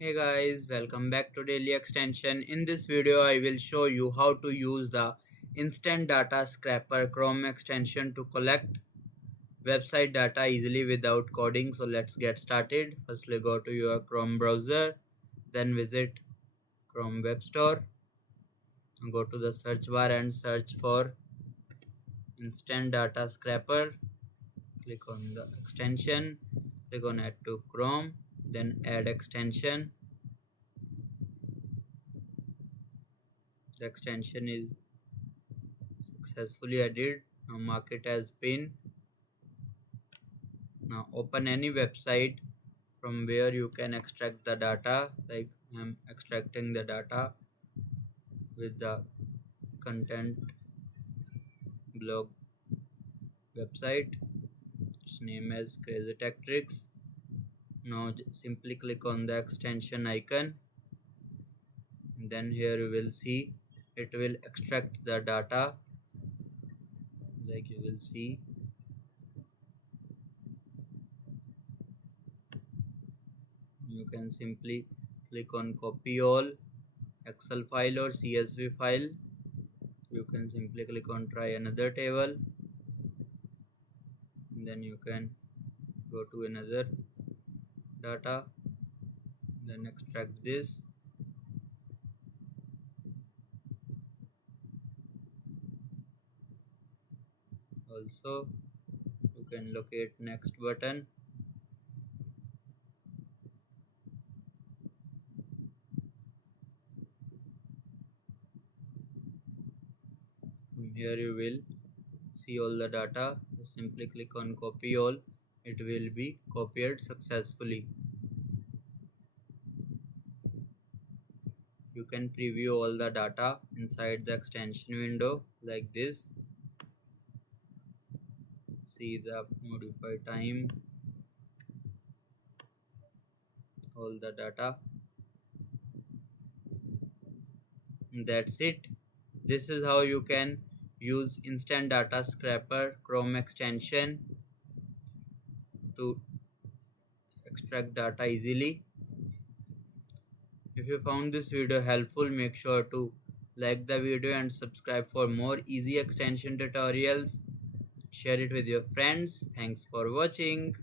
Hey guys, welcome back to Daily Extension. In this video, I will show you how to use the Instant Data Scraper Chrome extension to collect website data easily without coding. So let's get started. Firstly, go to your Chrome browser, then visit Chrome Web Store. Go to the search bar and search for Instant Data Scraper. Click on the extension, click on Add to Chrome, then Add Extension. The extension is successfully added. Now mark it as pin. Now open any website from where you can extract the data. Like I'm extracting the data with the content blog website. Its name is Crazy Tech Tricks. Now simply click on the extension icon. Then here you will see it will extract the data. Like you will see, you can simply click on copy all Excel file or CSV file. You can simply click on try another table, then you can go to another data, then extract this. Also you can locate next button. From here you will see all the data. Just simply click on copy all. It will be copied successfully. You can preview all the data inside the extension window like this. See the modify time, all the data. That's it. This is how you can use Instant Data Scraper Chrome extension to extract data easily. If you found this video helpful, make sure to like the video and subscribe for more easy extension tutorials. Share it with your friends. Thanks for watching.